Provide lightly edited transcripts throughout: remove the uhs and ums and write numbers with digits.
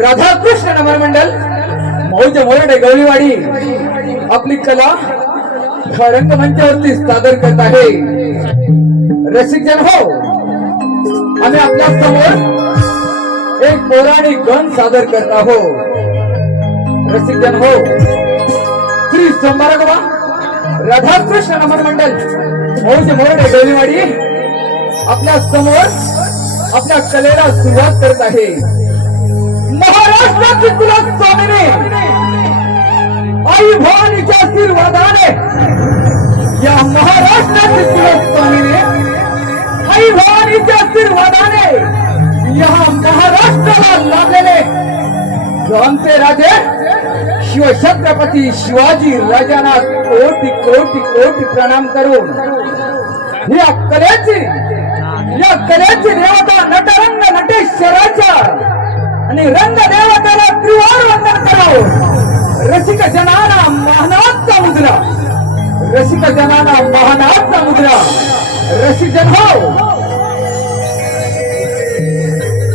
राधाकृष्ण नमन मंडल मौज मोरडे गवळीवाडी आपली कला रंगमंचावरती सादर करत आहे। रसिक जन हो, आम्ही आपल्या समोर एक पौराणिक गण सादर करत आहोत। रसिक जन हो, श्री सोमवारगवा राधाकृष्ण नमन मंडल मौज मोरडे गवळीवाडी आपल्या समोर आपल्या कलेला सुरुवात करत आहे। महाराष्ट्राची कुलस्वामिनी आई भवानीच्या आशीर्वादाने या महाराष्ट्राची कुलस्वामिनी आई भवानीच्या आशीर्वादाने या महाराष्ट्राला लाभलेले आमचे राजे शिवछत्रपती शिवाजी राजांना कोटी कोटी कोटी प्रणाम करून या कलेची देवता नटरंग नटेश्वराच्या आणि रंग देवताला त्रिवार वंदन करावं। रसिक जनाना महानाथचा मुद्रा, रसिक जनाना महानाथचा मुद्रा। रसिक जन हो,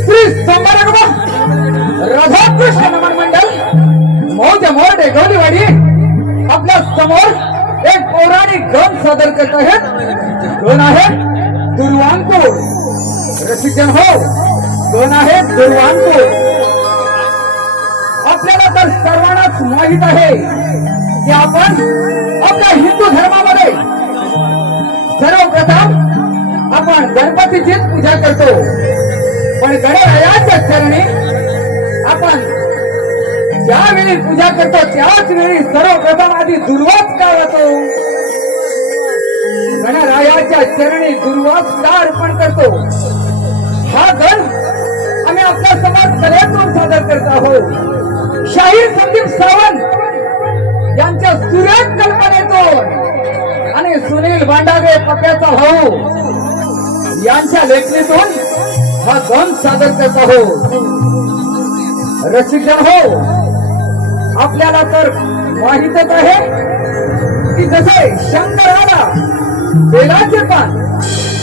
श्री सोमवारगवा राधाकृष्ण नमन मंडल मौज मोरडे गवळीवाडी आपल्या समोर एक पौराणिक गण सादर करत आहेत। गण आहे दुर्वांकुर। रसिक जन हो, गण आहे दुर्वांकुर। आपल्याला तर सर्वांनाच माहित आहे की आपण आपल्या हिंदू धर्मामध्ये सर्वप्रथम आपण गणपतीचीच पूजा करतो, पण गणरायाच्या चरणी आपण ज्यावेळी पूजा करतो त्याच वेळी सर्वप्रथम आधी दुर्वास का जातो, गणरायाच्या चरणी दुर्वास का अर्पण करतो। हा गण आम्ही आपल्या समाज कलेतून सादर करत आहोत। शाहीर संदीप सावंत यांच्या सुरेख कल्पनेतून आणि सुनील भांडागे पप्याचा भाऊ यांच्या लेखणीतून हा गण सादर करत आहोत। रसिक जन हो, आपल्याला तर माहितच आहे की जसे शंकराला बेलाचे पान,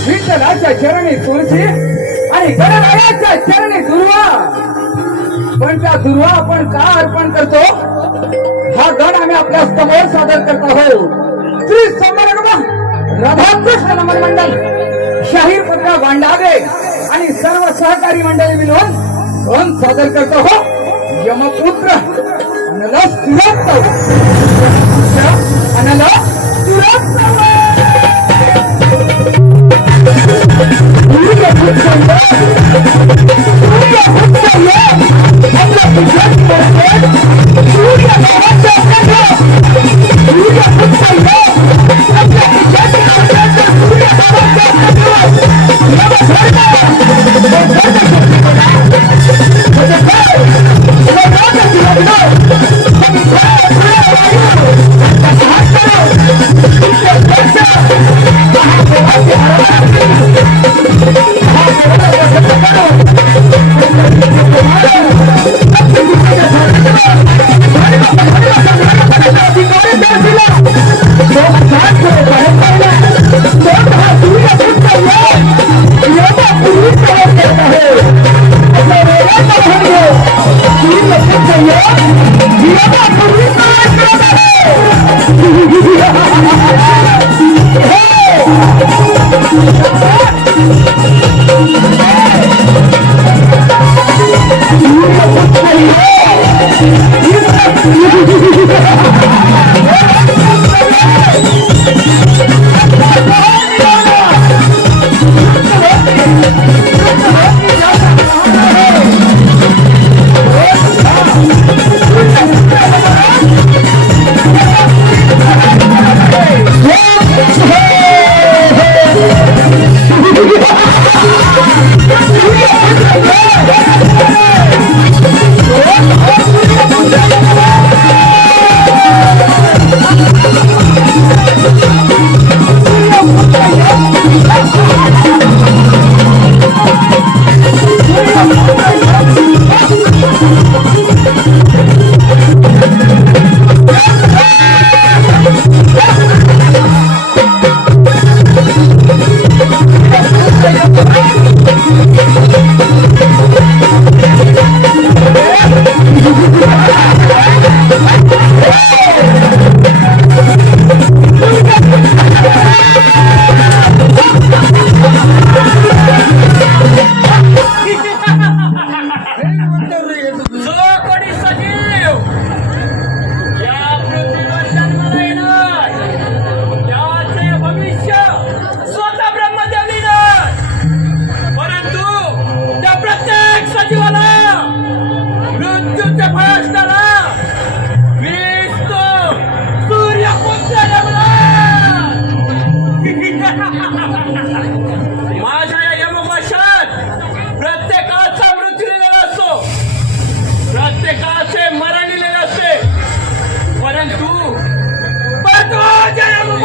विठ्ठलाच्या चरणी तुळशी आणि गणरायाच्या चरणी दुर्वा, पण त्या दुर्वा आपण का अर्पण करतो हा गण आम्ही आपल्या समोर सादर करत आहोत। श्री सोमवारगवा राधाकृष्ण नमन मंडल शाहीर पत्र भांडागे आणि सर्व सहकारी मंडळी मिळून गण सादर करतो हो। यमपुत्र अनल सुरत्तव, अनल सुरत्तव। Yeah.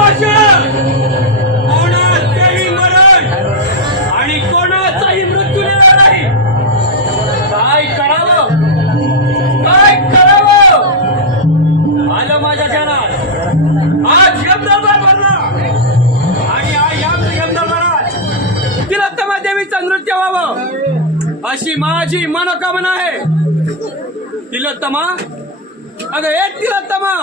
तमाशा कोणाचंही मरण आणि कोणाचाही मृत्यू देणार नाही. काय करावं काय करावं आलं माझ्या ध्यानात. आज यमदरबार भरला आणि यमदरबारात तिलोत्तमा देवीचं नृत्य व्हावं अशी माझी मनोकामना आहे. तिलोत्तमा, अगं हे तिलोत्तमा,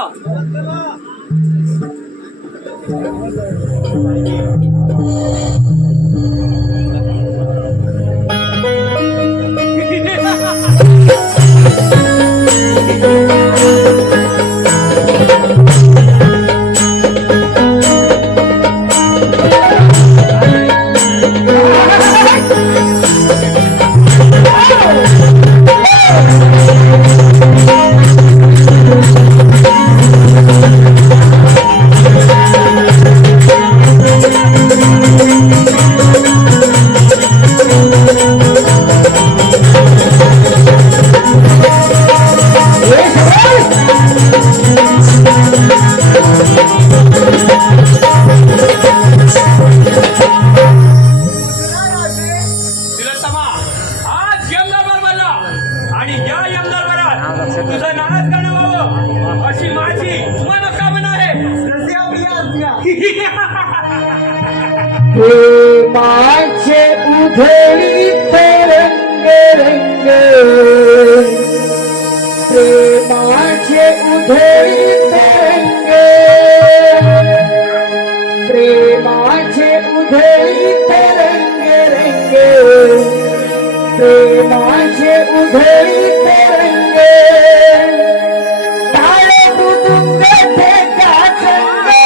आणि या यमदरबारात तुझं नाच गाणं व्हावं अशी माझी मनोकामना आहे. प्रेमाचे उधळी रंगे रंगे, प्रेमाचे उधळी रंगे, प्रेमाचे उधळी रंगे रंगे, प्रेमाचे उधळी रंगे, ताळे मृदुंग ठेका संगे,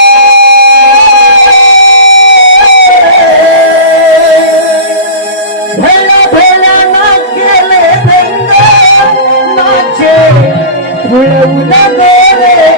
भेला भेला ना केले रंग, नाचे फुलवून गोरे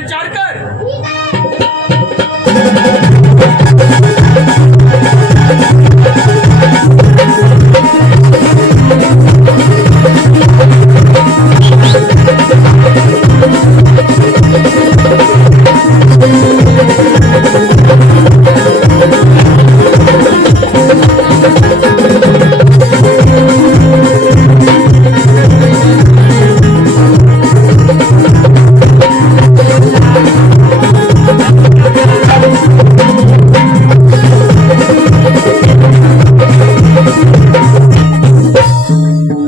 संचार कर.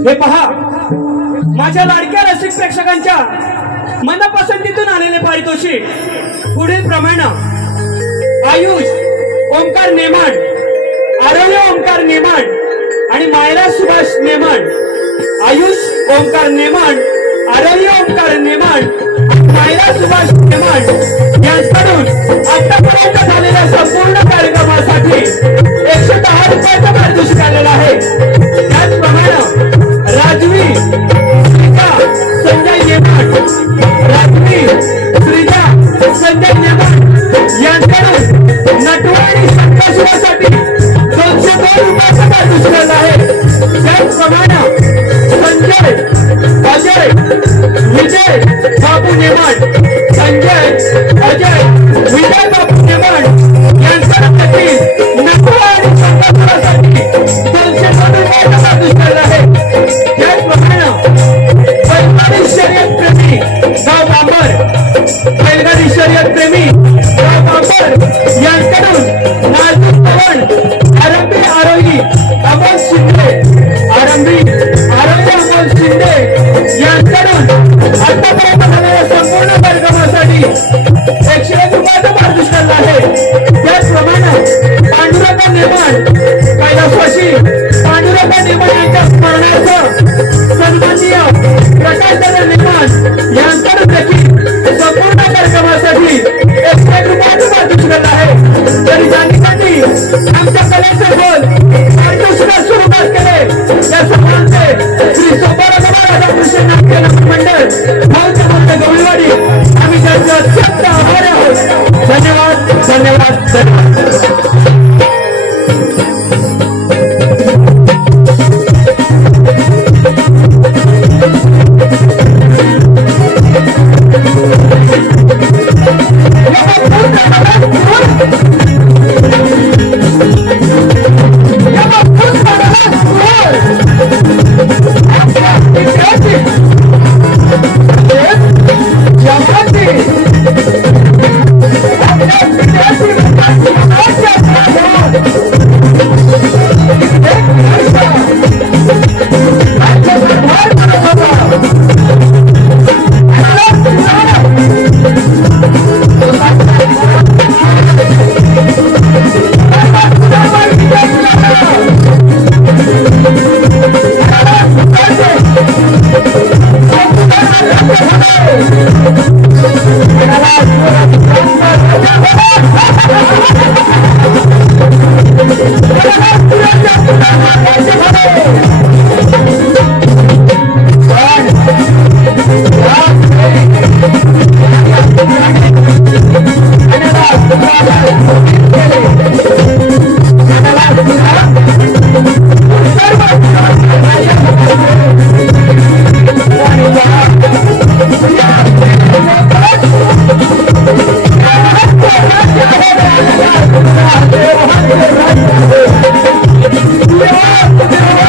हे पहा, माझ्या लाडक्या रसिक प्रेक्षकांच्या मनपसंतीतून आलेले पारितोषिक पुढील प्रमाणे. आयुष ओंकार नेमाड, आरोग्य ओंकार नेमाड आणि मायरा सुभाष नेमाड. आयुष ओंकार नेमाड, आरोग्य ओंकार नेमाड, मायरा सुभाष नेमाड यांच्याकडून आतापर्यंत झालेल्या संपूर्ण कार्यक्रमासाठी 110 रुपयाचं पारितोषिक आलेलं आहे. त्याचप्रमाणे राजवी श्रीजा संजय नेमाड, राजवी श्रीजा संजय नेमाड यांच्याकडून नटवाडी संकल्पसाठी 202 रुपयाचं पारितोषिक आलेलं आहे. त्याचप्रमाणे संजय अजय विजय बाबू नेमाड, संजय अजय विजय बाबू नेमाड यांच्याकडे नटवाडी संकल्पसाठी 202 रुपयाचं पारितोषिक आलेलं आहे. त्याचप्रमाणे बैलगाडी शर्यत प्रेमी गाव बांबर, बैलगाडी शर्यत प्रेमी गाव बांबर यांच्याकडून नाजूक पवन आरंभी आरोही अमोल शिंदे, आरंभी आरोही अमोल शिंदे यांच्याकडून आतापर्यंत झालेल्या संपूर्ण कार्यक्रमासाठी 101 रुपयाचं पारितोषिक आलेलं आहे. त्याचप्रमाणे पांडुरंग नेमाड कैलासवासी पांडुरंग नेमाड यांच्या स्मरणार्थ सन्माननीय प्रकाशदादा नेमाड यांच्याकडून देखील संपूर्ण कार्यक्रमासाठी 101 रुपयाचं पारितोषिक आलेलं आहे. तरी जाणीसाठी आमच्या कलेचे बोल पारितोषिकास सुरुवात केले या समानचे श्री सोपारा राधाकृष्ण नाट्य मंडळ भाऊच्या गवळीवाडी. आम्ही त्यांचे अत्यंत आभारी आहोत. धन्यवाद धन्यवाद धन्यवाद.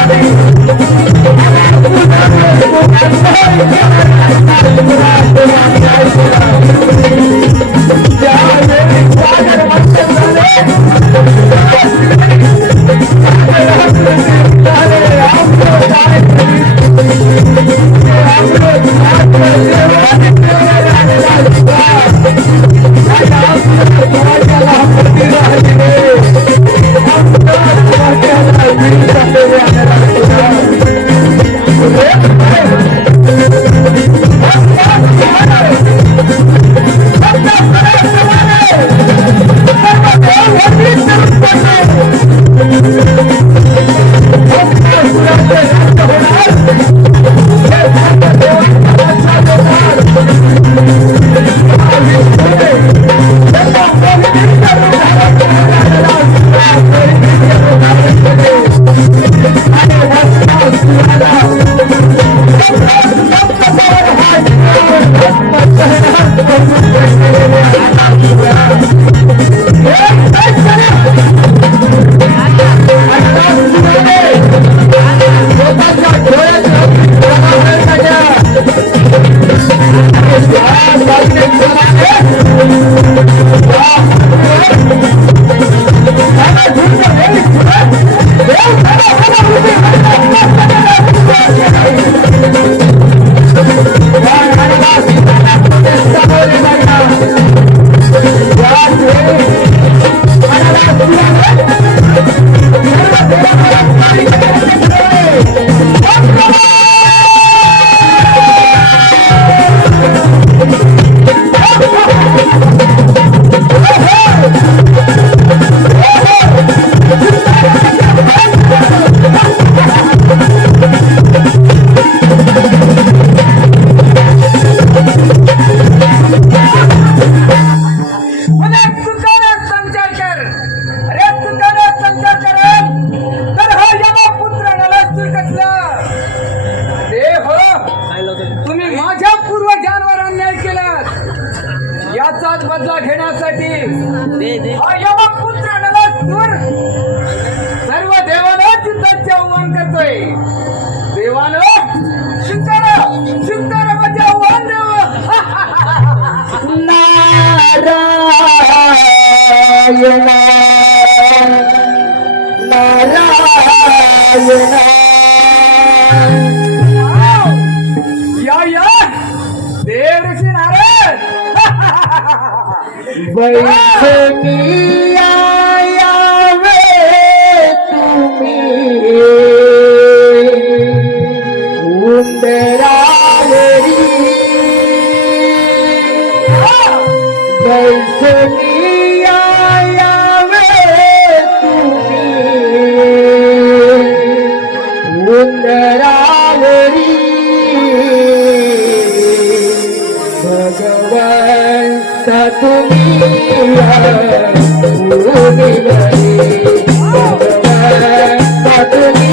Yeah. तुम्ही माझ्या पूर्वजांवर अन्याय केलात, याचाच बदला घेण्यासाठी हा यमपुत्र नरकासूर सर्व देवाला चित्ताचे आव्हान करतोय. देवानं शंकर माझे आव्हान देव. नारायण नारायण या देव ऋषी नारद. वैष्णविया यावे तुम्ही उंदरावरी. वैष्णविया यावे तुम्ही उंदरावरी. भगवंत तुम्ही भगवंत तुम्ही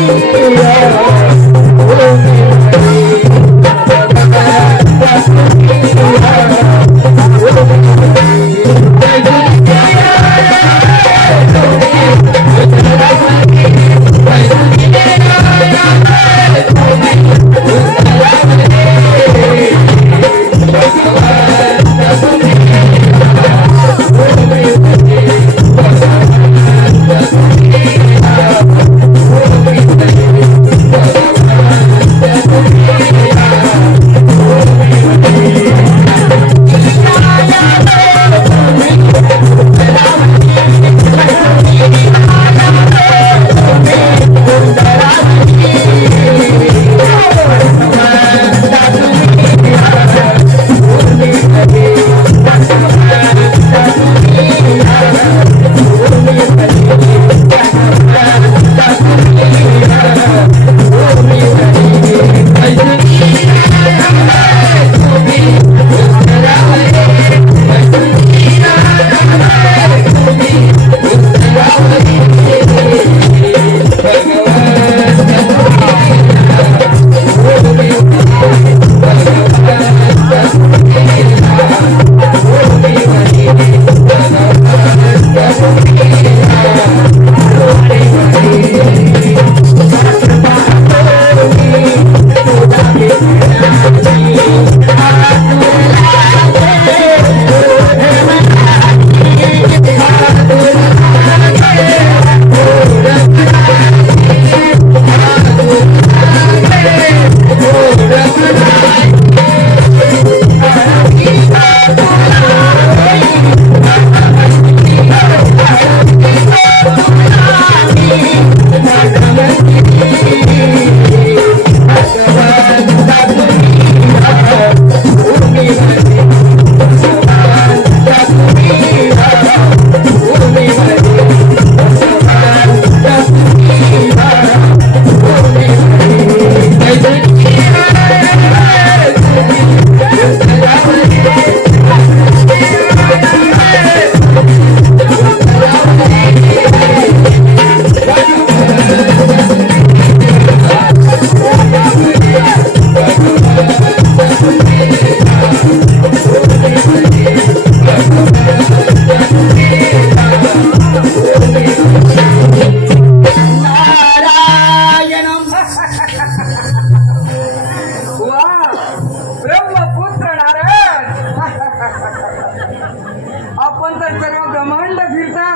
आपण तर सर्व ब्रह्मांड फिरता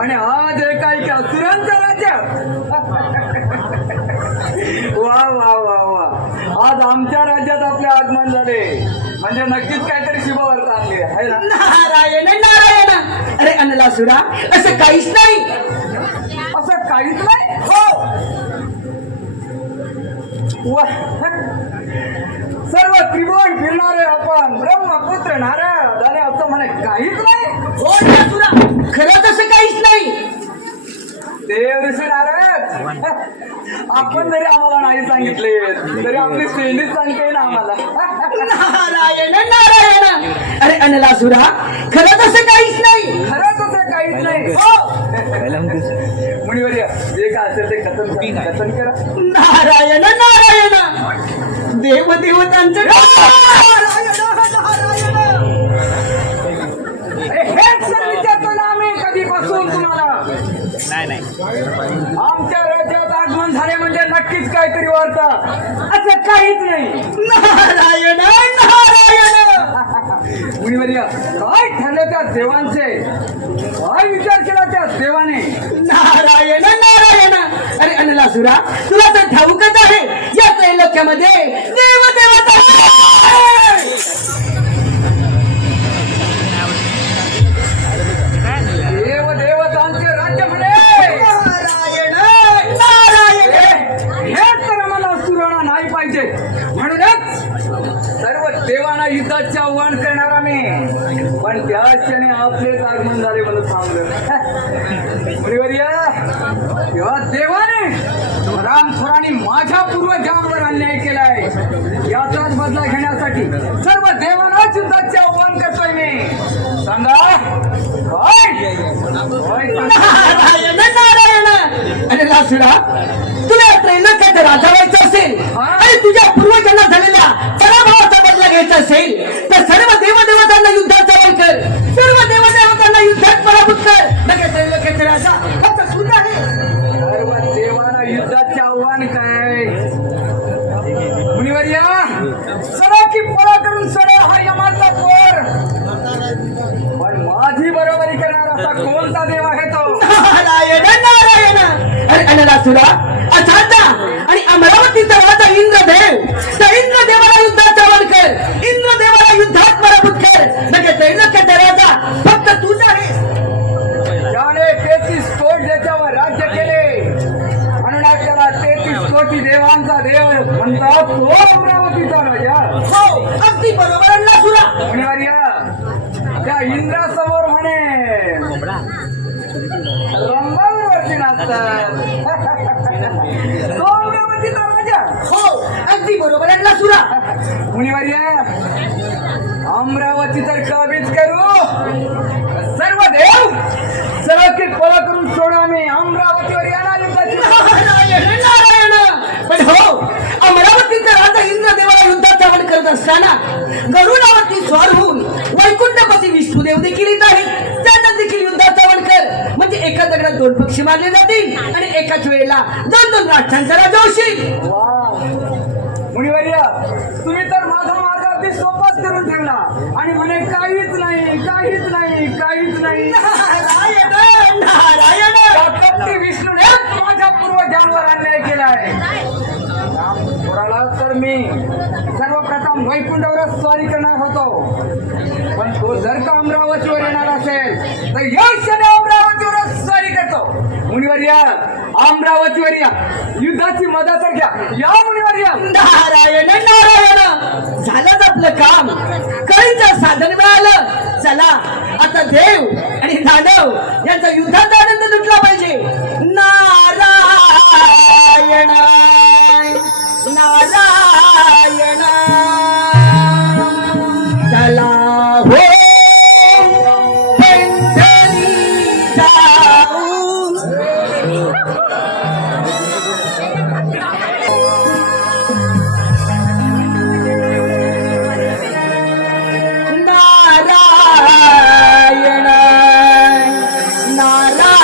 आणि आज एका असुरांच्या राज्यात. वा वा वा वा, आज आमच्या राज्यात आपले आगमन झाले म्हणजे नक्कीच काहीतरी शुभवार्ता आणली आहे ना. नारायण नारायण. अरे अनलासुरा, असं काहीच नाही. असं काहीच नाही. हो, वा, सर्व त्रिभुवन फिरणारे आपण ब्रह्मपुत्र नारद आणि असं म्हणे काहीच नाही. हो अनलासुरा, खरं तसं काहीच नाही. देव ऋषी नारद, आपण जरी आम्हाला नाही सांगितले तरी आपली श्रेणीच सांगते ना आम्हाला. नारायण नारायण. अरे अनलासुरा, खरं तसं काहीच नाही. खरं तसं काहीच नाही. हो, मुनिवर्य जे काय असेल ते कथन करा. नारायण नारायण. देवदेवतांचं हेच तर विचारतो ना आम्ही कधीपासून तुम्हाला. आमच्या राज्यात आगमन झाले म्हणजे नक्कीच काहीतरी वार्ता. असं काहीच नाही. नारायण नारायण. मुनिवर्य, काय ठरलं त्या देवांचे? काय विचार केला त्या देवाने? नारायण नारायण. अरे अनलासुरा, तुला तर ठाऊकच आहे या त्रैलोक्यामध्ये देवदेवता देवदेवतांचे राज्य म्हणे. नारायण नारायण. हेच तर आम्हाला असुरांना नाही पाहिजे. म्हणूनच सर्व देवांना युद्धाचे आव्हान करणार आम्ही. पण त्या क्षणी आपलेच आगमन झाले म्हणून सांगलं. मुनिवर्य, तेव्हा देवाने रामखोरांनी माझ्या पूर्वजांवर अन्याय केलाय. याचाच बदला घेण्यासाठी सर्व देवांनाच युद्धाचे आव्हान करतोय मी. सांगा काय? नारायण नारायण. अनलासुरा, तुला या त्रैलोक्यात राजा व्हायचं असेल आणि तुझ्या पूर्वजांना झालेल्या पराभवाचा बदला घ्यायचा असेल तर सर्व देवदेवतांना युद्धात आवाहन कर. सर्व देवदेवतांना युद्धात पराभूत कर. लगेच त्रैलोक्याचे राजा फक्त तुझा आहे. सर्व देवांना युद्धाचे आव्हान काय? मुनिवर्या, सडा की पळा करून सडा हा यमाचा पोर. पण माझी बरोबरी करणारा असा कोणता देव आहे तो? नारायण नारायण. अरे अनलासुरा, असाचा आणि अमरावतीचा राजा इंद्रदेव, त्या इंद्रदेवाला युद्धात आवाहन कर. इंद्रदेवाला युद्धात पराभूत कर. लगेच त्रैलोक्याचा राजा फक्त तुझा आहे. ज्याने 33 कोट त्याच्यावर राज्य केले म्हणून त्याला 33 कोटी देवांचा देव म्हणतात तो अमरावतीचा राजा. हो, अगदी बरोबर अनलासुरा. मुनिवर्या, त्या इंद्रासमोर म्हणे रंगावरती नाचतात. तो अमरावतीचा राजा. हो, अगदी बरोबर अनलासुरा. मुनिवर्या, अमरावती तर कमीच करू. सर्व देव सर्व की कोला करून सोडा मी अमरावतीवर येणार युद्धाची. नारायण नारायण. पण हो, अमरावतीचा राजा इंद्रदेवाला युद्धात आवाहन करत असताना गरुडावरती स्वार होऊन वैकुंठपती विष्णुदेव देखील येत आहे. त्यांना देखील युद्धात आवाहन कर. म्हणजे एका दगडात 2 पक्षी मारले जातील आणि एकाच वेळेला 2 राष्ट्रांचा राजा होशील. मुनिवर्या, तुम्ही तर माझा मार्ग अगदी सोपाच करून ठेवला आणि म्हणे काहीच नाही, काहीच नाही, काहीच नाही. नारायण नारायण. कपटी विष्णूनेच माझ्या पूर्वजांवर अन्याय केलाय. रामखोराला तर मी सर्वप्रथम वैकुंठावरच स्वारी करणार होतो. पण तो जर का अमरावतीवर येणार असेल तर यश अमरावतीवरच स्वारी करतो. मुनिवर्या, अमरावतीवर या. युद्धाची मदत घ्या. या मुनिवर्या. नारायण नारायण. झालंच आपलं काम. कळीचं साधन मिळालं. चला आता देव आणि दानव यांचा युद्धाचा आनंद लुटला पाहिजे. नारायण नारायण. चला हो पंढरी जाऊ. नारायण नारायण.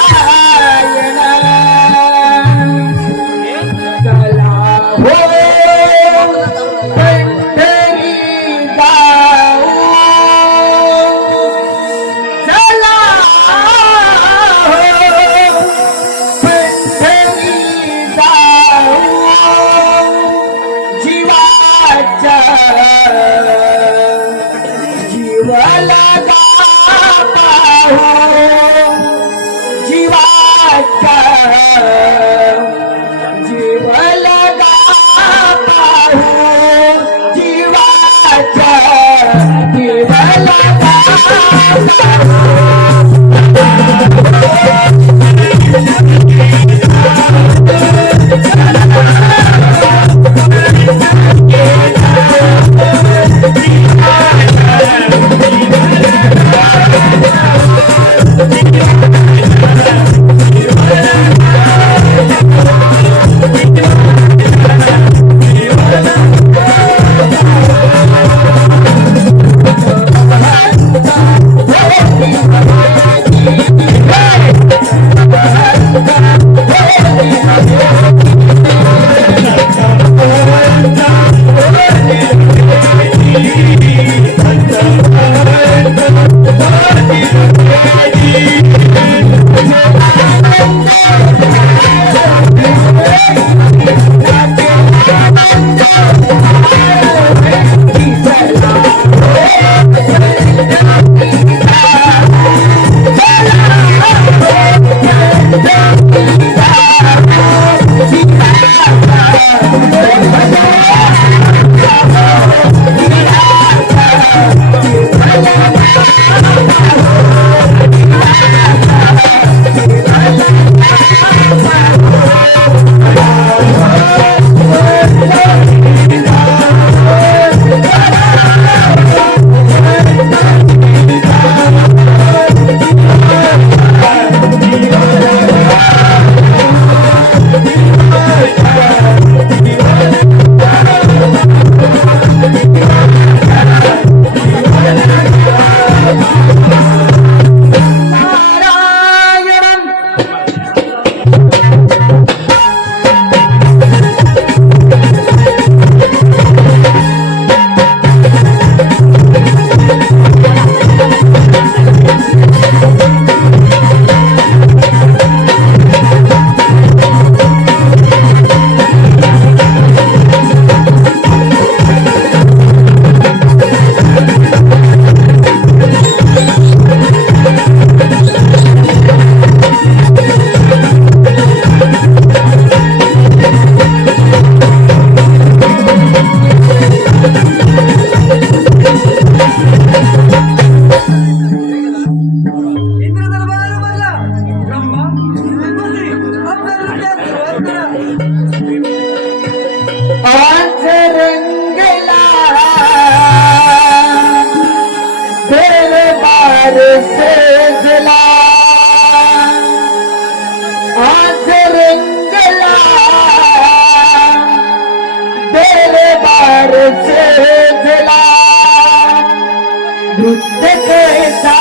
नृत्यकलेचा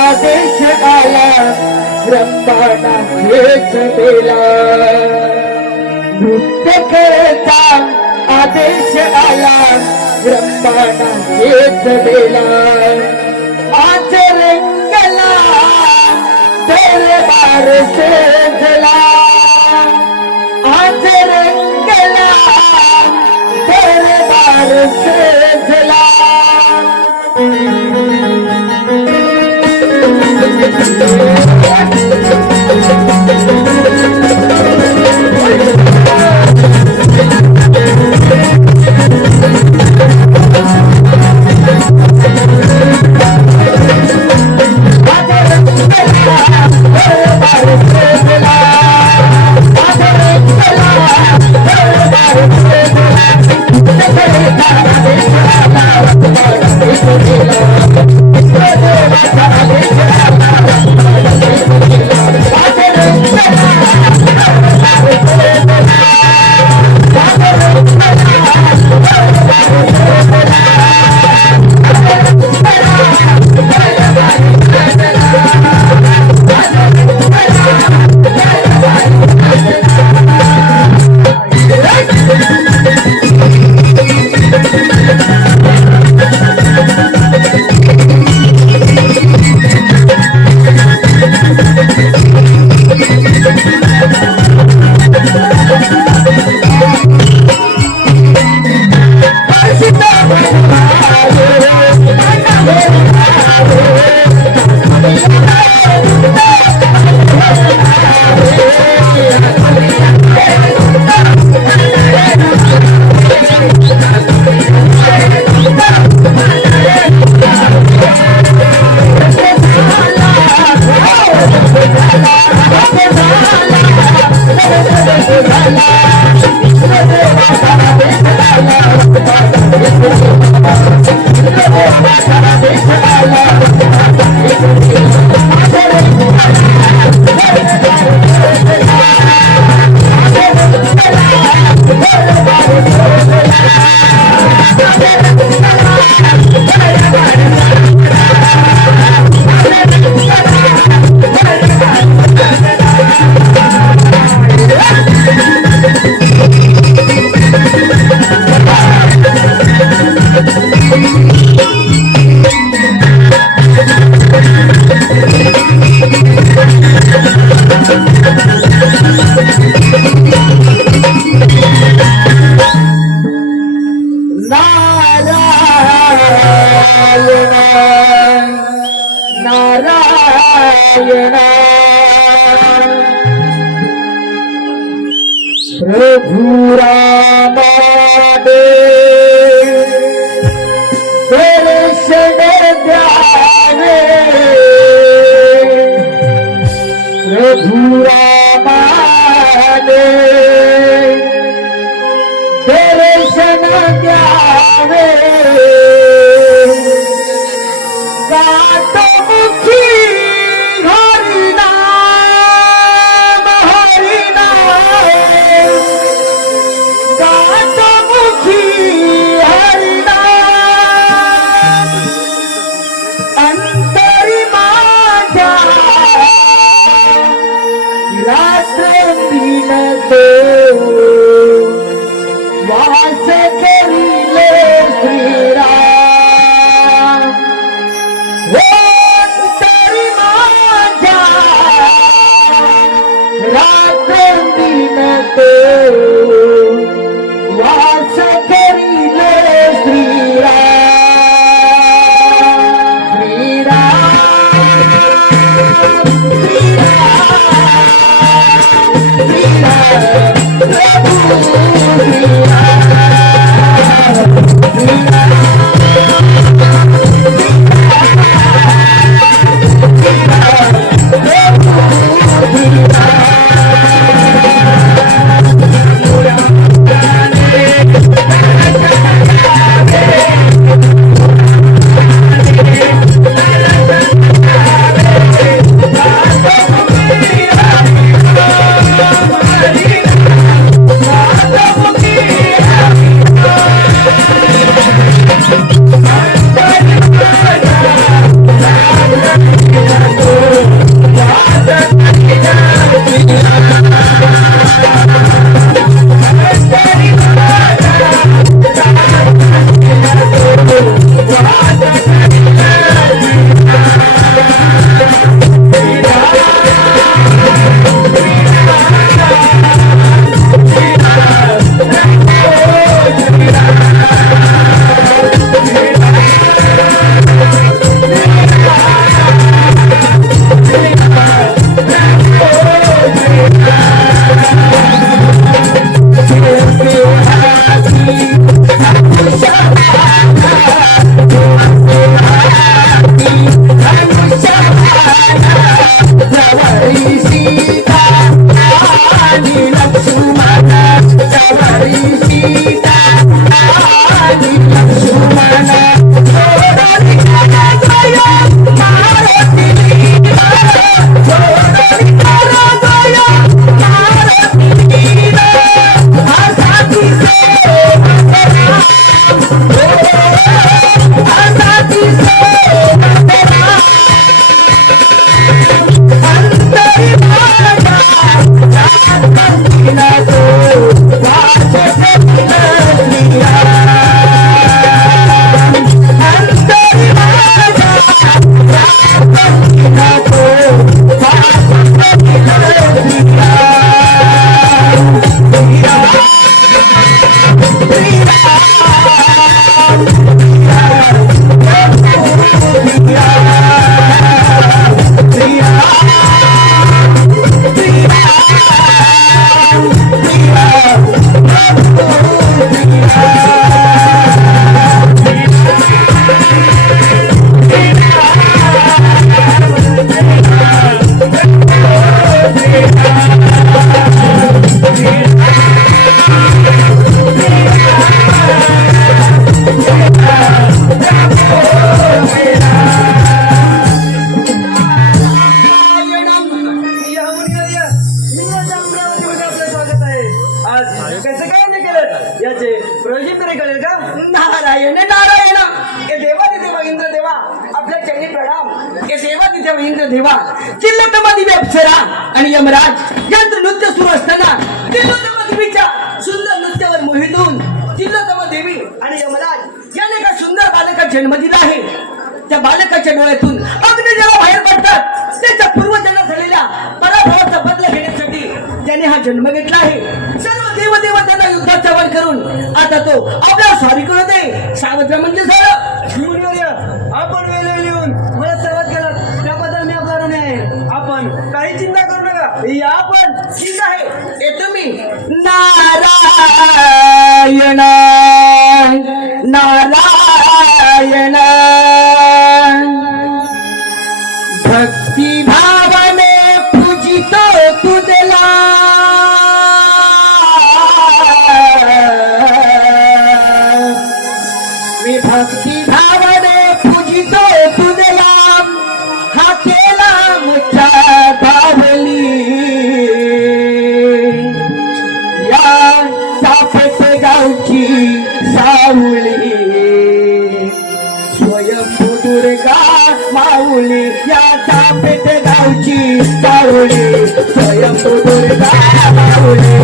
आदेश आला रंभाना हेच दिला नृत्यकलेचा आदेश आला रंभाना हेच दिला आज रंगला दरबार सजला आज रंगला दरबार सजला Bye. नारायण प्रभु राम दे दर्शन द्यावे प्रभु राम दे दर्शन द्यावे गातो मुखी हरिनाम हरिनाम गातो मुखी हरिनाम अंतरी माझ्या रात्र दिन तो वास करिले श्रीराम अंतरी माझ्या रात्र दिन तो वास करिले श्रीराम नारायण नारायण हे देवा देवा इंद्र देवा आपल्या चरणी प्रणाम हे देवा देवा इंद्र देवा चिल्लतमादिवी अप्सरा आणि यमराज यांचं नृत्य सुरू असताना चिल्लतमादिवीच्या सुंदर नृत्यावर मोहित होऊन चिल्लतमा देवी आणि यमराज याने एका सुंदर बालका जन्म दिला आहे. त्या बालकाच्या डोळ्यातून अग्निज्वाला बाहेर पडतात. त्याच्या पूर्वजांना झालेल्या पराभवाचा बदला घेण्यासाठी त्याने हा जन्म घेतला आहे. सर्व देवदेव त्यांना युद्धात सवाल करून आता तो आपल्या स्वारी करू दे. सावत्र म्हणजे झालं. आपण वेळ लिहून मला सर्वात केला त्याबद्दल या पण ठीक आहे येतो मी नारायण नारायण भक्ती भावाने पूजितो तुझला मी भक्ती भावाने पूजितो तुझला हा केला मुच्या बावली या चापेट गावची सावली स्वयंभू दुर्गा माऊली या चापेट गावची सावली स्वयंभू दुर्गा माऊली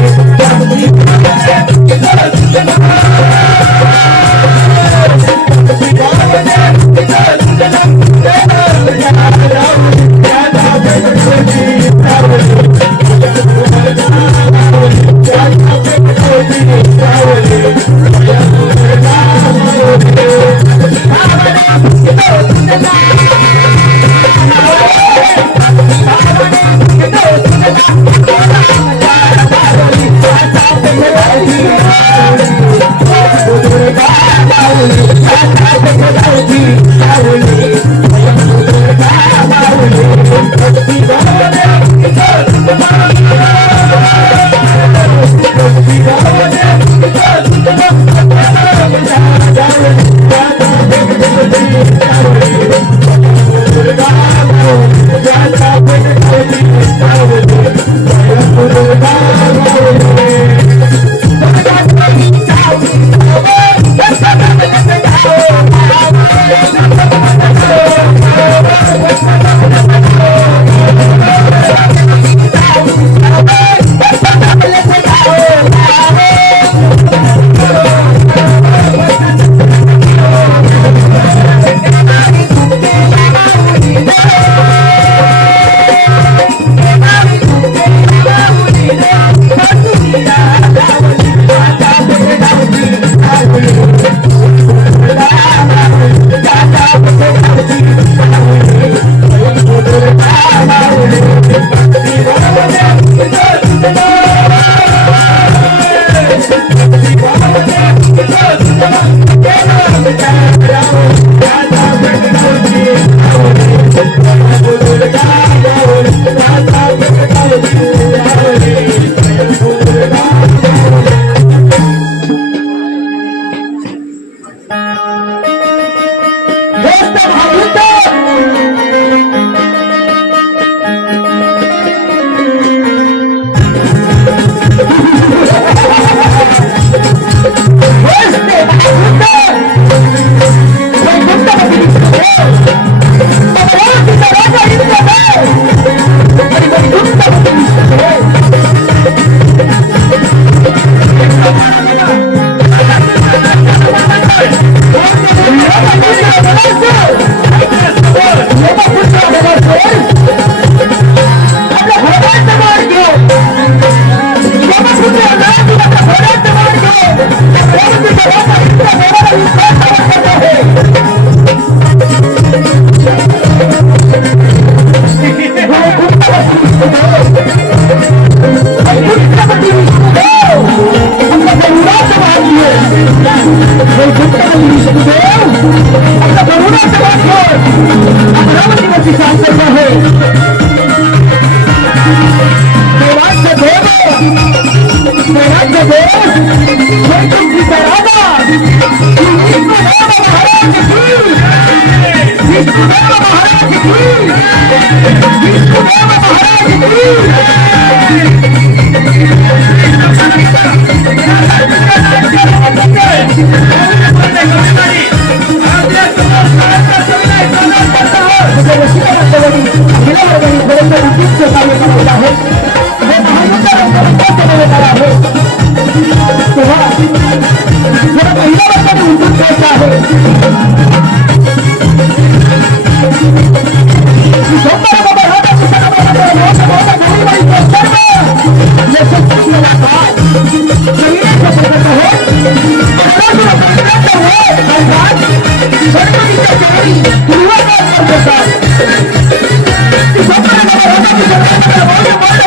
Thank you.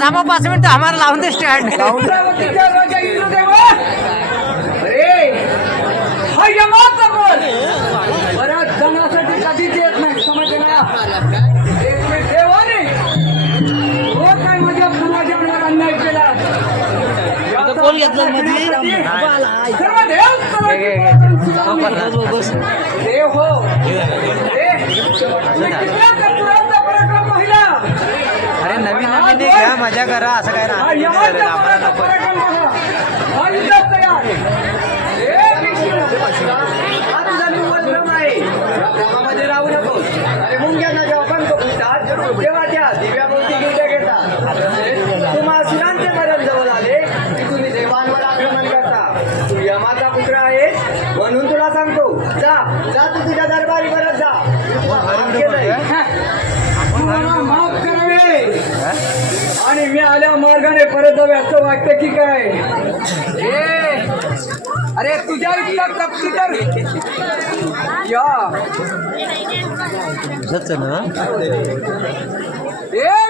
थांबा 5 मिनिट आम्हाला लावून दे स्टँड अमरावतीच्या राजा इंद्रदेवा, अरे हा यमाचा बोल बऱ्याच जणांसाठी कधीच येत नाही, समजले ना? एक तुम्ही देवाने रोज काय माझ्या पूर्वजांवर अन्याय केला, कोण घेतलं मध्ये सर्व देव देव हो पुराचा पराक्रम पाहिला. अरे नवीन नवीन घ्या मजा करा असं काय हा राहत यमाचा आम्हाला नको पराक्रम बघा. हा युद्धात तयार. हे विष्णू, हा तुझा निवडक्रम आहे. या क्रमामध्ये राहू नकोस. अरे मुंग्यांना जेव्हा बंद फुटतात तेव्हा त्या दिव्याभोवती गिरट्या घेतात. तुम्हा असुरांचे मरण जवळ आले की तुम्ही देवांवर आक्रमण असं वाटतं की काय अरे तुझ्या इतका कपटी तर या तुझंच ना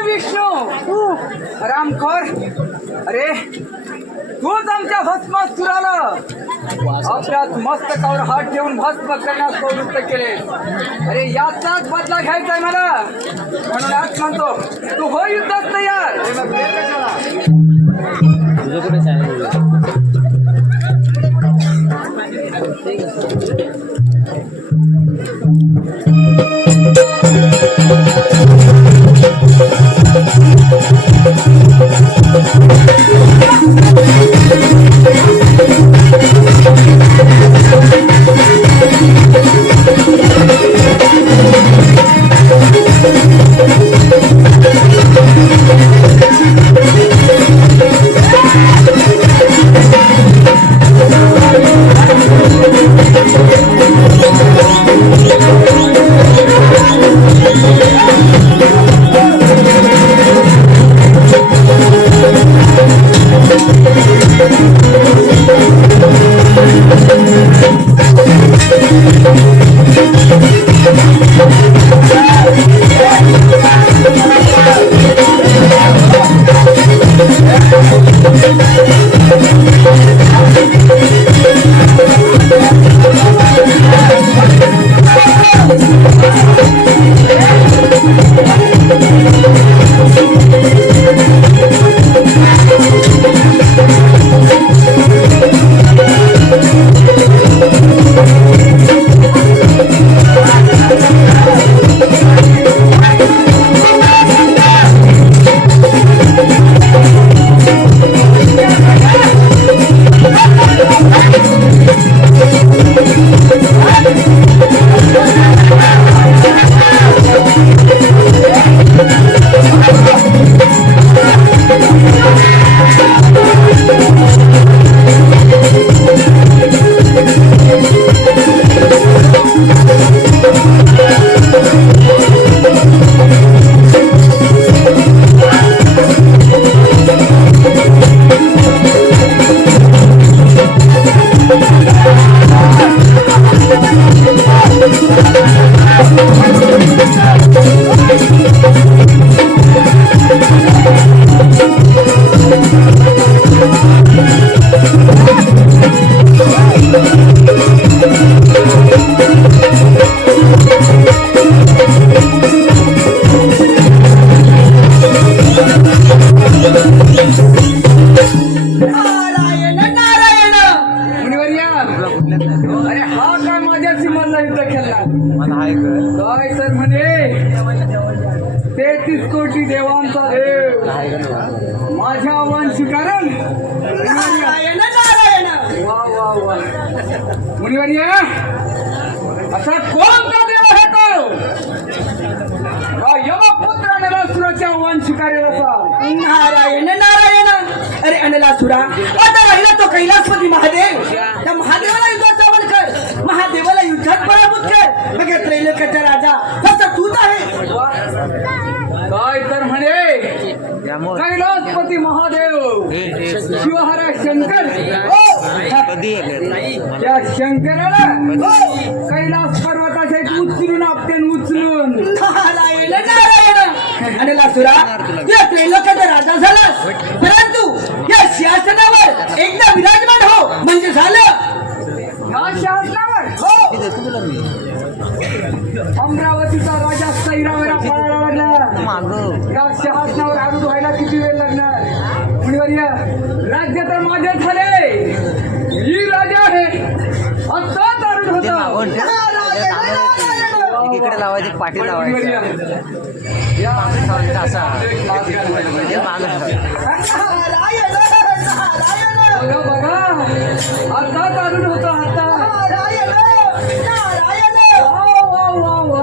विष्णू रामखोर अरे तूच आमच्या भस्मासुराला आपल्यात मस्तकावर हात ठेवून भस्म करण्यास प्रवृत्त केले अरे याचाच बदला घ्यायचा आहे मला म्हणून आज म्हणतो तू हो युद्धात तयार तुझं कुठे सांगितलं नारायण नारायण मुनिवर्या अरे हा काय माझ्याशी मधला युद्ध खेळला मला हाय कर काय तर म्हणे 33 कोटी देवांचा देव हाय कर माझ्या वंशकारण नारायण नारायण वा वा वा मुनिवर्या असा कोणता देव आहे तो का यमपुत्र नरसुराच्या वंशकार्य असा नारायण नारायण अरे अनलासुरा आता राहिला तो कैलासपती महादेव त्या महादेवाला युद्धात चावण कर महादेवाला युद्धात पराभूत कर बघा त्रैलोक्याचा राजा फक्त तूच आहे काय तर म्हणे त्यामुळे कैलासपती महादेव शिवहरा शंकर कधी येणार त्या शंकराला कैलास पर्वताच्या इथं उचलून आपल्यान उचलून नारायण नारायण अनलासुरा या त्रैलोक्याचा राजा झालास परंतु या सिंहासनावर एकदा विराजमान हो म्हणजे झालं ह्या शासनावर अमरावतीचा राजा सैरावरा पळायला लागला मागं या सिंहासनावर आरूढ व्हायला किती वेळ लागणार मुनिवर्या राज्य तर माझे झाले ही राजा आहे आत्ताच आरूढ ते होता मागून ठेव ते तांदूळ एकीकडे लावायचे पाठी लावायचं या मागं ठेवायचं असा ते मागं ठेवायचं बघा बघा आत्ताच आरूढ होता आता वा वा वा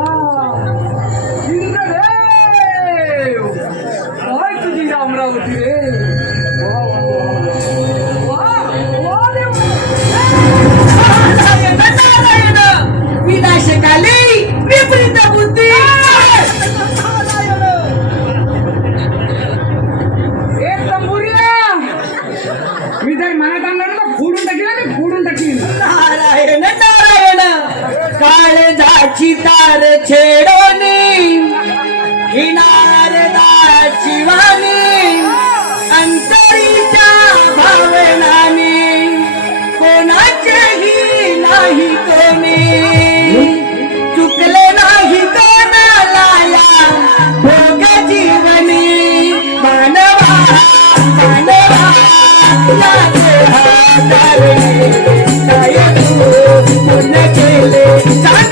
इंद्रदेव काय तुझी अमरावती रे वा वा वा वा देव. विनाशकाली विपरीत बुद्धी ए तंबुरिया दाची तार छेडोनी हिनार दाची वाणी अंतरीच्या भावनाने कोणाचेही नाही कोणी चुकले नाही कोणाला या भोग जीवनी मानवा मानवा या देहातारणी काय तू पुण्य केले सांग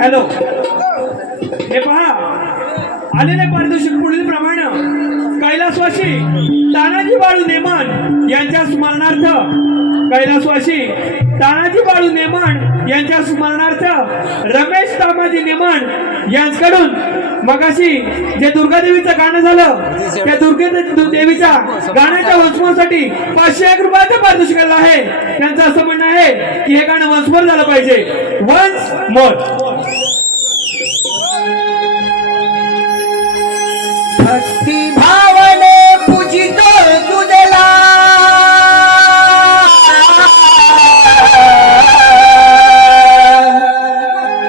हॅलो, हे पहा आलेले पारितोषिक पुढील प्रमाणे कैलासवासी तानाजी बाळू नेमान यांच्या स्मरणार्थ तानाजी बाळू नेमान यांच्या स्मरणार्थ रमेश तामाजी नेमान यांच्याकडून मगाशी जे दुर्गादेवीचं गाणं झालं त्या देवीच्या गाण्याच्या वंशमासाठी 501 रुपयाचं पारितोषिक आलं आहे. त्यांचं असं म्हणणं आहे की हे गाणं वंशभर झालं पाहिजे. Once more. भक्ती भावने पूजितो तुझला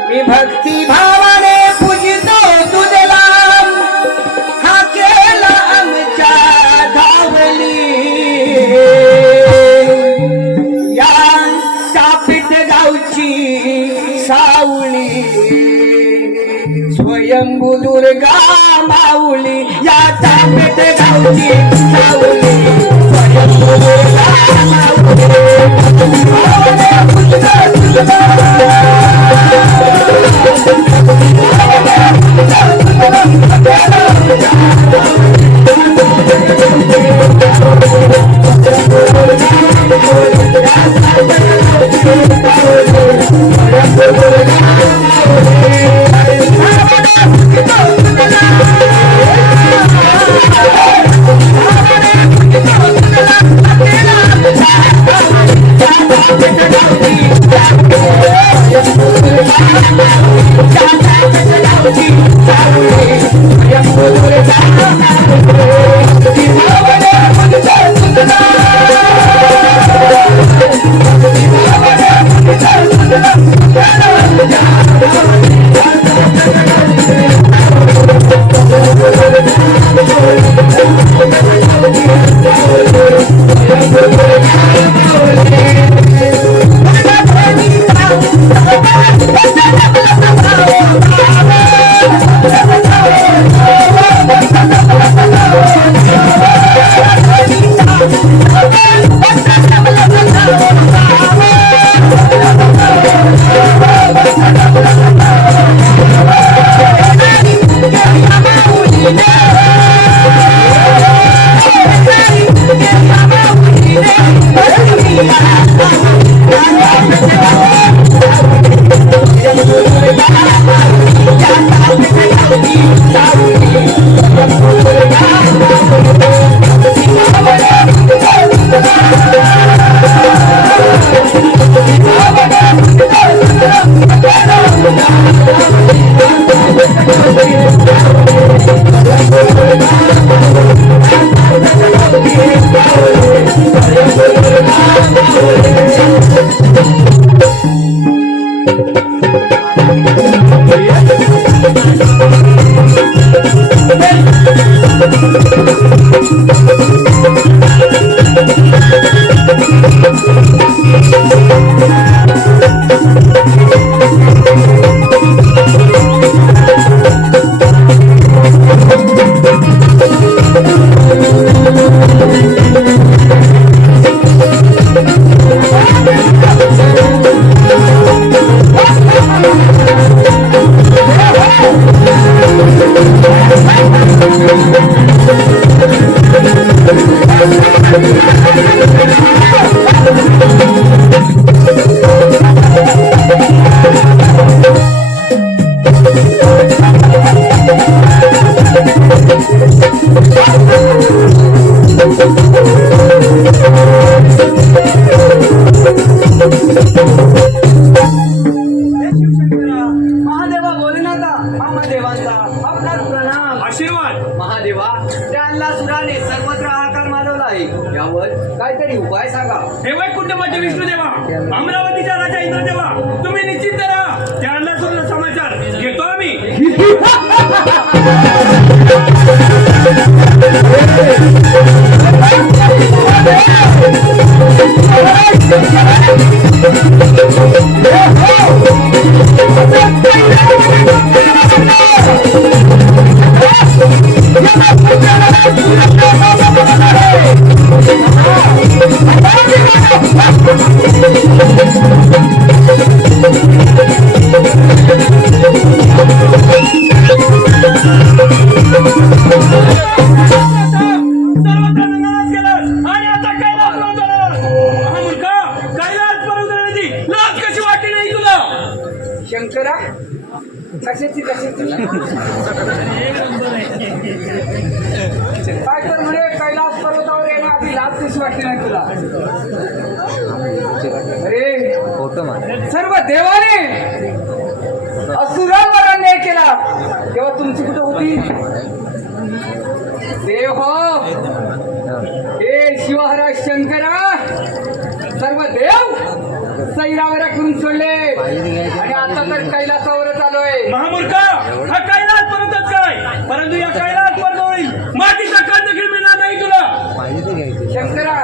मी भक्ती भावने पूजितो तुझला हा केला आमच्या धावली या चापीत गावची सावळी स्वयंभू दुर्गा माऊली या चापेट गावची सावली स्वयंभू दुर्गा महादेवांचा आपणास प्रणाम. आशीर्वाद. महादेवा, त्या अल्लासुराने सर्वत्र हाहाकार माजवला आहे, यावर काहीतरी उपाय सांगा. हे वैकुंठमध्ये विष्णुदेवा, अमरावतीचा राजा इंद्रदेवा, तुम्ही निश्चिंत राहा. त्या अल्लासुराचा समाचार घेतो आम्ही. सर्वत्र नंदनाच केलं आणि आता कैलास पर्वतावर. हा मूर्खा, कैलास पर्वतावरती लाज कशी वाटली नाही तुला? शंकरा कशाची काय तर म्हणे कैलास पर्वतावर येण्याआधी लाज कशी वाटली नाही तुला? अरे फोटो मार. सर्व देवाने असुरांवर अन्याय केला तेव्हा तुमची कुठं होती? देव हो, हे शिवहरा शंकरा, सर्व देव सैरावरा करून सोडले आणि आता तर कैलासावरच आलोय. महामूर्खा, हा कैलास पर्वतच काय, परंतु या कैलास पर्वतावरील मातीचा कण देखील मिळणार नाही तुला. पाहिजे ते घ्यायचे. शंकरा,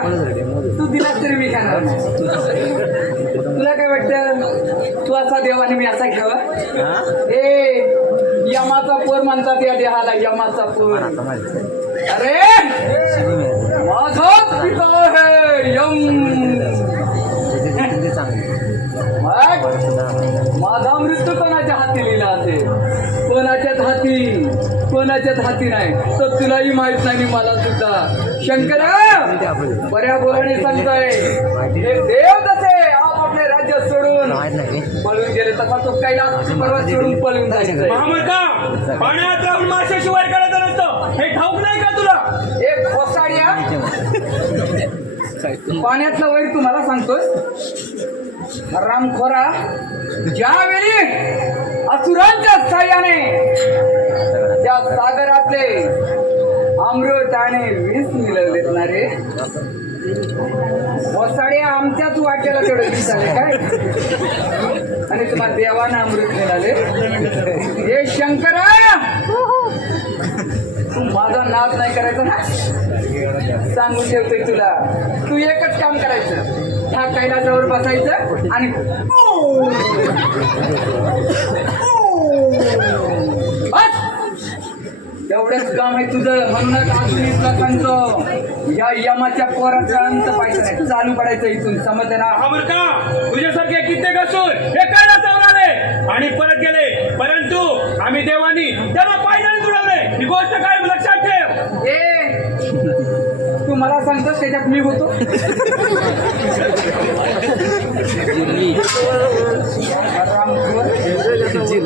तू दिलास तरी मी खाणार नाही. तुला काय वाटतं तू असा देवाने मी असा घ्यावा? ए यमाचा पोर म्हणतात या देहाला, यमाचा पोर. अरे माझा पिता आहे यम. मग माझा मृत्यू कोणाच्या हाती लिहिला असेल, कोणाच्याच हाती, कोणाच्याच हाती नाही. तर तुलाही माहित नाही, मला सुद्धा. शंकरा, बऱ्या बोलाने सांगतोय, हे देव जसे आपापले राज्य सोडून पळून गेले तसा तो कैलास पर्वत सोडून पळून जायचंय. महामूर्खा, पाण्यात राहून माशाशिवाय करायचं नसतं, हे ठाऊक नाही का तुला? एक खोसाड्या पाण्यातला वैर तुम्हाला सांगतोस? रामखोरा, ज्यावेळी असुरांच्या साह्याने त्या सागरातले अमृत आणि विष मिळवलेत ना रे, खोसाड्या आमच्याच वाट्याला तेवढं विष आले काय, आणि तुम्हाला देवानं अमृत मिळाले. हे शंकरा, तू माझा नाद नाही करायचा ना, सांगून ठेवतोय तुला. तू एकच काम करायचं, ह्या कैलासावर बसायचं आणि बस, एवढंच काम आहे तुझं. म्हणूनच अजून तुला सांगतो, या यमाच्या पोराचा अंत पाहिजे नाही, चालू पडायचं इथून, समजलं ना? महामूर्खा, तुझ्यासारखे कित्येक असून हे कैलासावर आले आणि परत गेले, परंतु आम्ही देवानी त्यांना पाहिजे तुडवले. ही गोष्ट काय लक्षात ठेव. तू मला सांगतोस त्याच्यात मी होतो?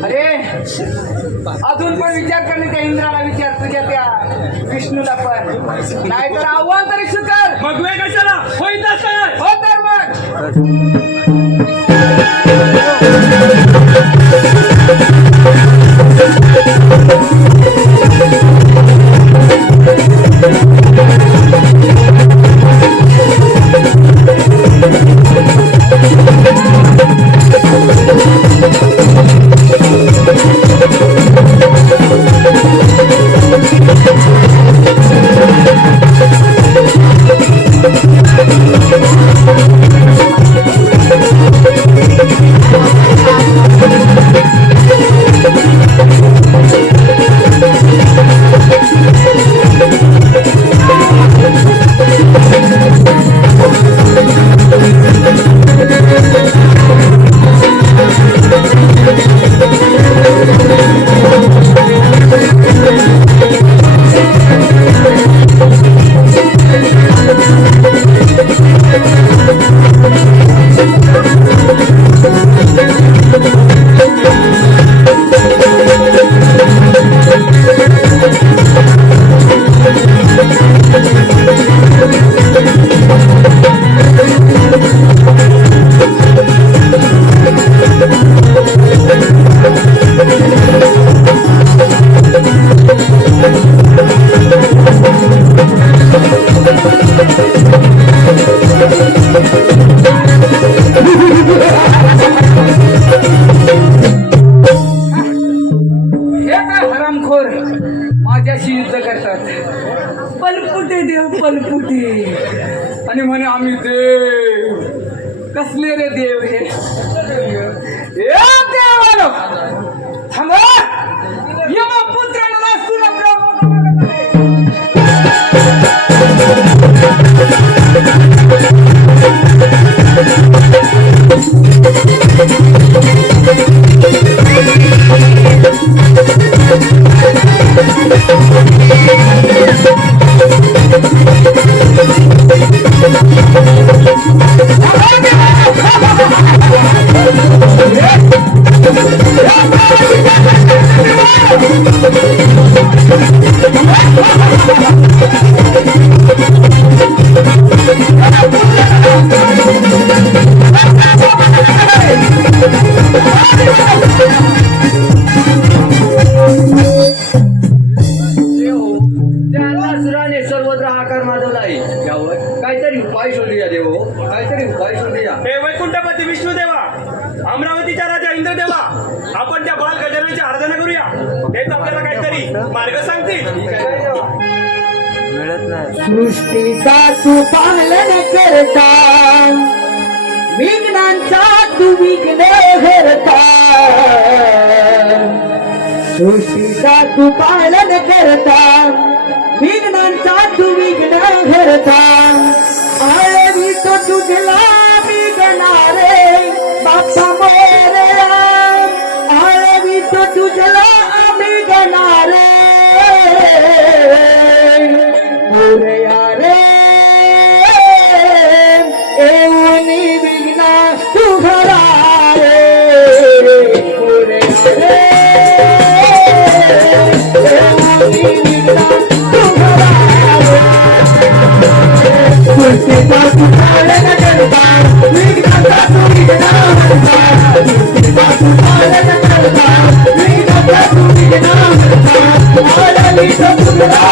अरे अजून पण विचार करणे, त्या इंद्राला विचार, तुझ्या त्या विष्णूला पण, नाहीतर आव्हान तरी स्वीकार. मग वे कशाला होईल तसं. हो तर मग पलपुटी आणि म्हणे आम्ही देव. कसले रे देव हे? देवानो थांबा, यमपुत्र नरासुर सुराने सर्वत्र आकार माजवलाय. यावर काहीतरी उपाय शोधूया देव, काहीतरी उपाय शोधूया. हे वैकुंठपती विष्णुदेवा, अमरावतीचा राजा इंद्रदेवा, आपण त्या बाल गजाननाची आराधना करूया. तेच आपल्याला काहीतरी मार्ग सांगतील. मिळत नाही. सृष्टीचा तू पालन करता, विघ्नांचा तू विघ्न हरता. सृष्टीचा तू पालन करता, विघ्नांचा तू विघ्न हरता. आळवी तो तुझला विघ्नारे बाप्पा मोरया, आळवी तो तुझला विघ्नारे मोरया रे. एवनी विघ्न तू घरा रे मोरया रे. एवनी विघ्न तू घरा रे. सृष्टीचा तू पालन करता, विघ्नांचा तू विघ्न हरता. सृष्टीचा तू पालन करता, विघ्नांचा तू विघ्न हरता. आळवी तो तुझला विघ्नारे,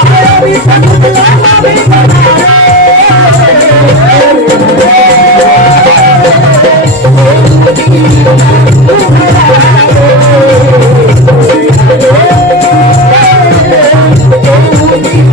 आळवी तो तुझला विघ्नारे मोरया रे. एवनी विघ्न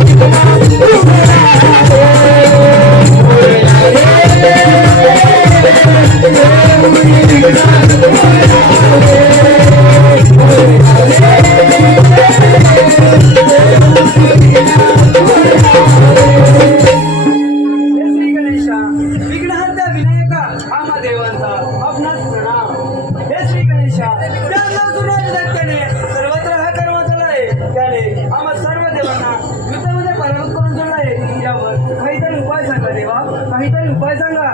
हरता काहीतरी उपाय सांगा.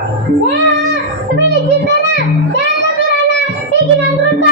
तुम्ही लिखित ना त्या कराना ते गिनांगरून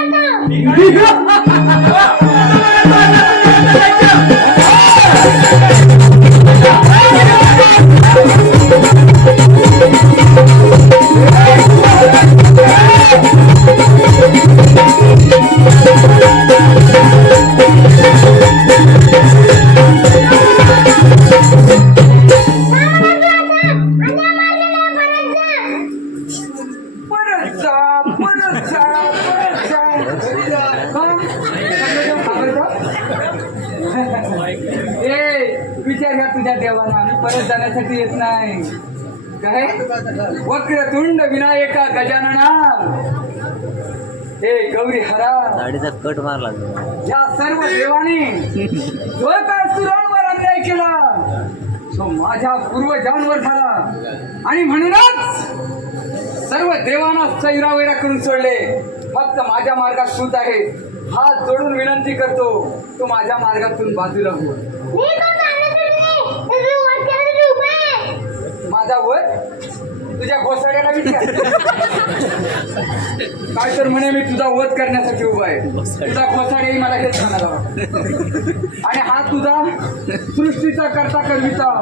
विचार घ्या तुझ्या देवाला, आम्ही परत जाण्यासाठी येत नाही. काय वक्रतुंड विनायका गजानना, हे गौरी हरा, गाडीचा कट मारला. या सर्व देवाने जो काय सुरांवर अन्याय केला तो माझ्या पूर्वजांवर झाला, आणि म्हणूनच सर्व देवांना सैरावैरा करून सोडले. फक्त माझ्या मार्गात तूच आहे. हात जोडून विनंती करतो, तू माझ्या मार्गातून बाजूला हो. माझा वध तुझ्या घोसाड्याला विचार. काय तर म्हणे मी तुझा वध करण्यासाठी उभा आहे. तुझा घोसाड्याही मला हेच म्हणाला. आणि हा तुझा सृष्टीचा करता करविता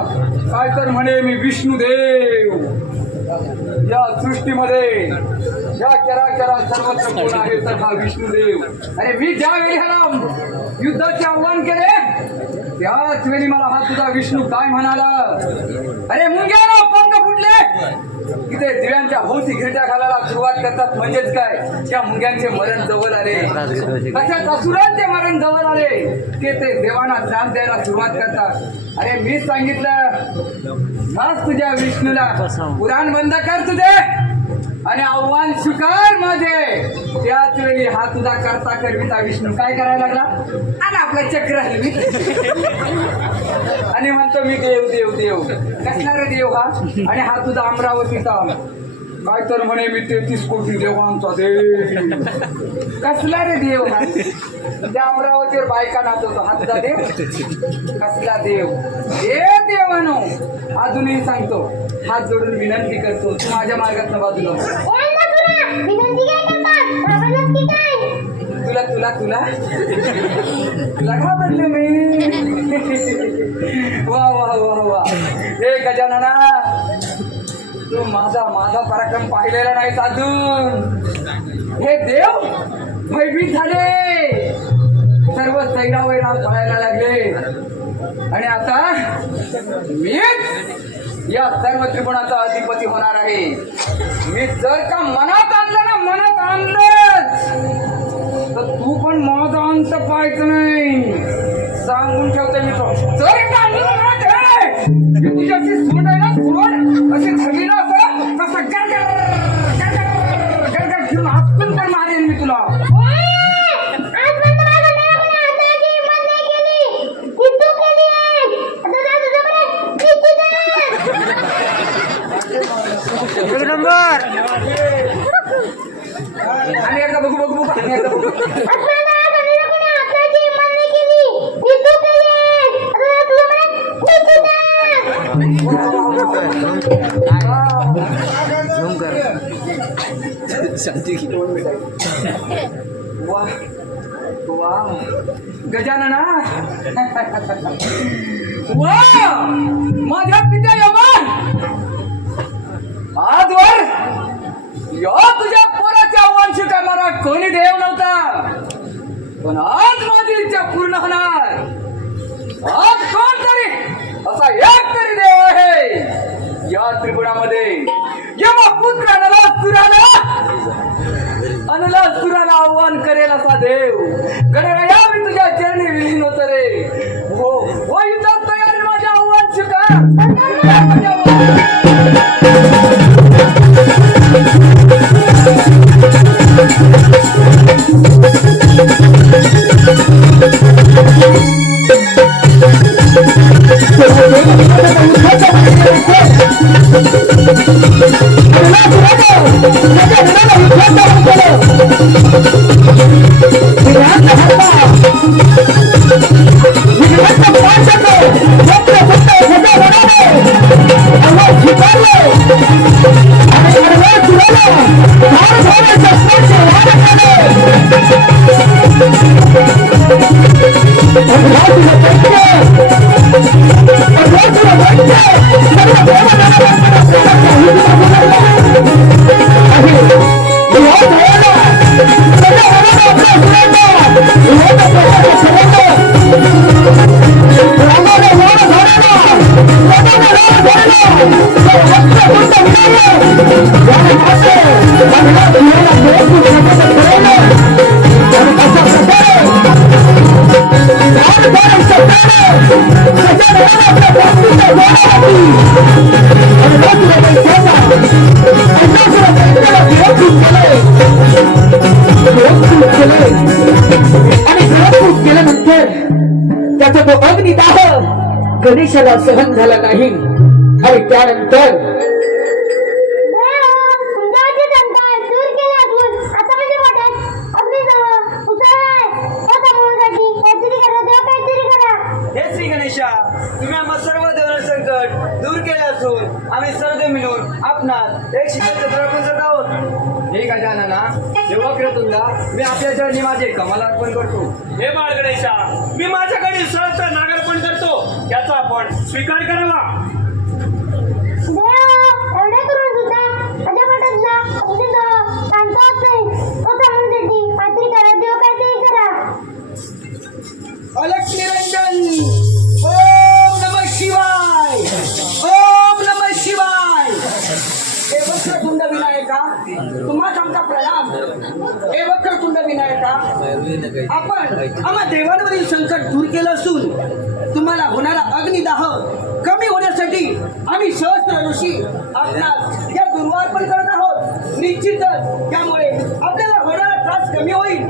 काय तर म्हणे मी विष्णुदेव. या सृष्टीमध्ये या चराचरात सर्वत्र कोण आहे तर हा विष्णुदेव. अरे मी ज्यावेळी ह्याला युद्धाचे आव्हान केले त्याच वेळी मला हा तुझा विष्णू काय म्हणाला. अरे मुंग्यानो पंख फुटले इथे दिव्यांच्या भोवती घिरट्या घालायला सुरुवात करतात. म्हणजेच काय त्या मुंग्यांचे मरण जवळ आले. तशाच असुरांचे मरण जवळ आले की ते देवांना त्रास द्यायला सुरुवात करतात. अरे मीच सांगितलं हाच तुझ्या विष्णूला पुराण बंद कर तुझे आणि आव्हान स्वीकार माझे. त्याच वेळी हा तुझा करता करविता विष्णू काय करायला लागला. आणि आपला चक्र हलवी आणि म्हणतो मी देव देव देव. कसला रे देव हा. आणि हा तुझा अमरावतीचा काय तर म्हणे मी 33 कोटी देवांचा देव. कसला रे देव हा. त्या अमरावतीवर बायका नाचवतो हा तुझा देव. कसला देव. देवानो अजूनही सांगतो हात जोडून विनंती करतो तू माझ्या मार्गात बाजूला. विनंती काय करतात बाबा नक्की काय. तुला तुला तुला तुला घाबरले मी. वा वा वा वा. हे गजानना तू माझा माझा पराक्रम पाहिलेला नाही अजून. हे देव भयभीत झाले. सर्व सैरावैरा पळायला लागले. आणि आता मीच या सर्व त्रिगुणाचा अधिपती होणार आहे. मी जर का मनात आणलं ना मनात आणलंच तर तू पण माझा अंत पाहायचं नाही. सांगून ठेवतो मी तो. जर का मनात आहे की तुझ्याची सूट आहे ना सूट अशी धरली ना असं तसं गरगर गरगर गरगर घेऊन हातून पण मारेन मी तुला. एक नंबर. आणि एकदा बघू बघू बघू आणि एकदा बघू. झूम कर. वा वा गजानना वा माझ्या पित्या यवन आजवर या तुझ्या पोराच्या आव्हान स्वीकारणारा कोणी देव नव्हता. पण आज माझी इच्छा पूर्ण होणार. आज कोणतरी असा एक तरी देव आहे या त्रिगुणामध्ये. यमपुत्र अनलासुराला आव्हान करेल असा देव. गणराया मी तुझ्या चरणी विलीन होत रे. हो हो युद्धात तयार माझे आव्हान स्वीकार. केल्यानंतर त्याचा तो अग्निदाह गणेशाला सहन झाला नाही आणि त्यानंतर हे श्री गणेशा तुम्ही आम्हा सर्व देवांचे संकट दूर केल्यास असून आम्ही सर्व मिळून आपणास एक शिकायचं अर्पण करत आहोत. हे गजानना देवक्रतुंडा मी आपल्या चरणी माझे कमल अर्पण करतो. हे बाळ गणेशा, मी माझ्याकडे सहस्त्र नागार्पण करतो, त्याचा आपण स्वीकार करावा. देवा एवढे करून सुद्धा माझ्या पोटातला औषध शांत होत नाही. तो थांबण्यासाठी खात्री करा, देव काय ते करा. अलख निरंजन. ओम नमः शिवाय. ओम नमः शिवाय. हे वक्रतुंड विनायका, तुम्हाला आमचा प्रणाम. हे वक्रतुंड विनायका, आपण आम्हा देवांवरील संकट दूर केलं असून तुम्हाला होणारा अग्निदाह कमी होण्यासाठी आम्ही सहस्त्र ऋषी आपणास या दुर्वार्पण करत आहोत. निश्चितच त्यामुळे आपल्याला होणारा त्रास कमी होईल.